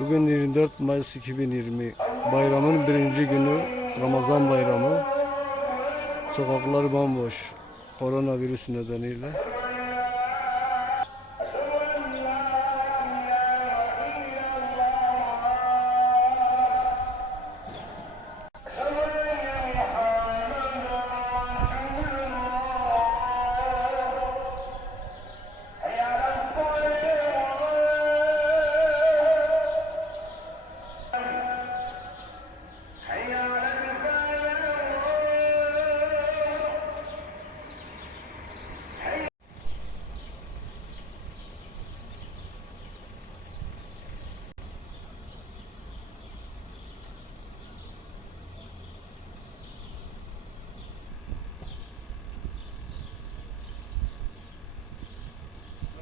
Bugün 24 Mayıs 2020. Bayramın birinci günü Ramazan bayramı. Sokaklar bomboş. Koronavirüs nedeniyle.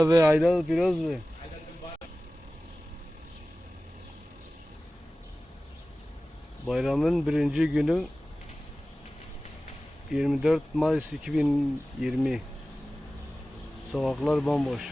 Ve Aydal Piroz Bey. Bayramın birinci günü 24 Mayıs 2020. Sokaklar bomboş.